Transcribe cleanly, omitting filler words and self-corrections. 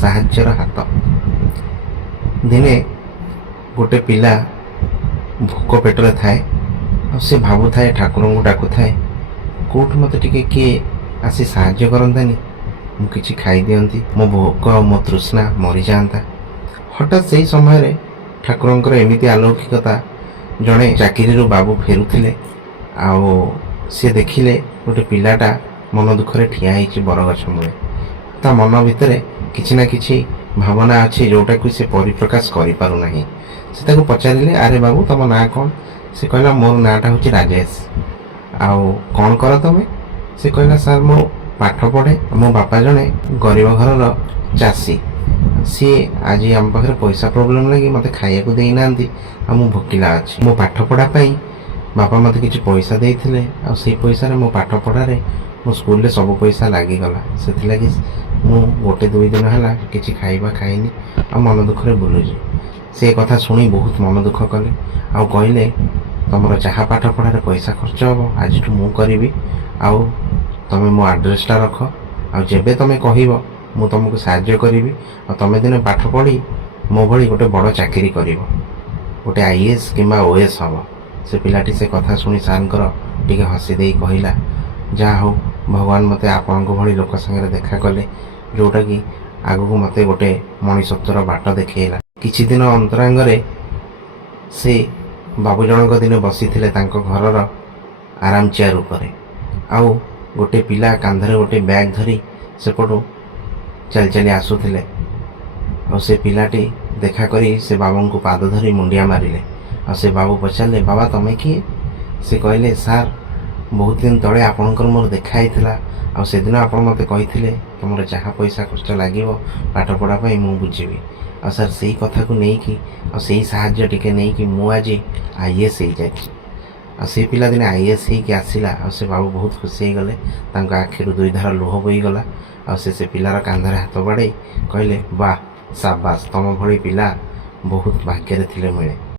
ସାହାଯ୍ୟର ହାତ। ଦିନେ ଗୋଟେ ପିଲା ଭୋକ ପେଟରେ ଥାଏ ଆଉ ସେ ଭାବୁଥାଏ, ଠାକୁରଙ୍କୁ ଡାକୁଥାଏ, କେଉଁଠୁ ମୋତେ ଟିକେ କିଏ ଆସି ସାହାଯ୍ୟ କରନ୍ତାନି, ମୁଁ କିଛି ଖାଇଦିଅନ୍ତି, ମୋ ଭୋକ ଆଉ ମୋ ତୃଷ୍ଣା ମରିଯାଆନ୍ତା। ହଠାତ୍ ସେହି ସମୟରେ ଠାକୁରଙ୍କର ଏମିତି ଆଲୌକିକତା, ଜଣେ ଚାକିରିରୁ ବାବୁ ଫେରୁଥିଲେ ଆଉ ସେ ଦେଖିଲେ ଗୋଟେ ପିଲାଟା ମନ ଦୁଃଖରେ ଠିଆ ହେଇଛି ବରଗଛ ମୂଳେ। ତା ମନ ଭିତରେ କିଛି ନା କିଛି ଭାବନା ଅଛି ଯେଉଁଟାକୁ ସେ ପରିପ୍ରକାଶ କରିପାରୁନାହିଁ। ସେ ତାକୁ ପଚାରିଲେ, ଆରେ ବାବୁ, ତମ ନାଁ କ'ଣ? ସେ କହିଲା, ମୋର ନାଁଟା ହେଉଛି ରାଜେଶ। ଆଉ କ'ଣ କର ତମେ? ସେ କହିଲା, ସାର୍ ମୁଁ ପାଠ ପଢ଼େ, ମୋ ବାପା ଜଣେ ଗରିବ ଘରର ଚାଷୀ। ସିଏ ଆଜି ଆମ ପାଖରେ ପଇସା ପ୍ରୋବ୍ଲେମ୍ ଲାଗି ମୋତେ ଖାଇବାକୁ ଦେଇନାହାନ୍ତି ଆଉ ମୁଁ ଭୋକିଲା ଅଛି। ମୋ ପାଠ ପଢ଼ା ପାଇଁ ବାପା ମୋତେ କିଛି ପଇସା ଦେଇଥିଲେ ଆଉ ସେଇ ପଇସାରେ ମୋ ପାଠ ପଢ଼ାରେ ମୋ ସ୍କୁଲରେ ସବୁ ପଇସା ଲାଗିଗଲା। ସେଥିଲାଗି ମୁଁ 1-2 ଦିନ ହେଲା କିଛି ଖାଇବା ଖାଇନି ଆଉ ମନ ଦୁଃଖରେ ବୁଲୁଛି। ସେ କଥା ଶୁଣି ବହୁତ ମନ ଦୁଃଖ କଲେ ଆଉ କହିଲେ, ତମର ଯାହା ପାଠ ପଢ଼ାରେ ପଇସା ଖର୍ଚ୍ଚ ହେବ ଆଜିଠୁ ମୁଁ କରିବି, ଆଉ ତମେ ମୋ ଆଡ୍ରେସଟା ରଖ, ଆଉ ଯେବେ ତମେ କହିବ ମୁଁ ତମକୁ ସାହାଯ୍ୟ କରିବି ଆଉ ତମେ ଦିନେ ପାଠ ପଢ଼ି ମୋ ଭଳି ଗୋଟେ ବଡ଼ ଚାକିରି କରିବ, ଗୋଟେ IAS କିମ୍ବା OS ହେବ। ସେ ପିଲାଟି ସେ କଥା ଶୁଣି ସାର୍ଙ୍କର ଟିକେ ହସି ଦେଇ କହିଲା, ଯାହା ହଉ ଭଗବାନ ମୋତେ ଆପଣଙ୍କ ଭଳି ଲୋକ ସାଙ୍ଗରେ ଦେଖା କଲେ, ଯେଉଁଟାକି ଆଗକୁ ମୋତେ ଗୋଟେ ମଣିଷତ୍ୱର ବାଟ ଦେଖେଇଲା। କିଛି ଦିନ ଅନ୍ତରାଙ୍ଗରେ ସେ ବାବୁ ଜଣଙ୍କ ଦିନେ ବସିଥିଲେ ତାଙ୍କ ଘରର ଆରାମ ଚେୟାର ଉପରେ, ଆଉ ଗୋଟେ ପିଲା କାନ୍ଧରେ ଗୋଟେ ବ୍ୟାଗ୍ ଧରି ସେପଟୁ ଚାଲି ଚାଲି ଆସୁଥିଲେ। ଆଉ ସେ ପିଲାଟି ଦେଖା କରି ସେ ବାବୁଙ୍କୁ ପାଦ ଧରି ମୁଣ୍ଡିଆ ମାରିଲେ। ଆଉ ସେ ବାବୁ ପଚାରିଲେ, ବାବା ତମେ କିଏ? ସେ କହିଲେ, ସାର୍ ବହୁତ ଦିନ ତଳେ ଆପଣଙ୍କର ମୋର ଦେଖା ହେଇଥିଲା ଆଉ ସେଦିନ ଆପଣ ମୋତେ କହିଥିଲେ ତମର ଯାହା ପଇସା ଖର୍ଚ୍ଚ ଲାଗିବ ପାଠ ପଢ଼ା ପାଇଁ ମୁଁ ବୁଝିବି। ଆଉ ସାର୍ ସେଇ କଥାକୁ ନେଇକି ଆଉ ସେଇ ସାହାଯ୍ୟ ଟିକେ ନେଇକି ମୁଁ ଆଜି IAS ହେଇଯାଇଛି। ଆଉ ସେଇ ପିଲା ଦିନେ IAS ହେଇକି ଆସିଲା ଆଉ ସେ ବାବୁ ବହୁତ ଖୁସି ହେଇଗଲେ, ତାଙ୍କ ଆଖିରୁ 2 ଧାର ଲୁହ ବୋହିଗଲା। ଆଉ ସେ ପିଲାର କାନ୍ଧରେ ହାତ ବାଡ଼େଇ କହିଲେ, ବାଃ ସାବାସ୍, ତମ ଭଳି ପିଲା ବହୁତ ଭାଗ୍ୟରେ ଥିଲେ ମିଳେ।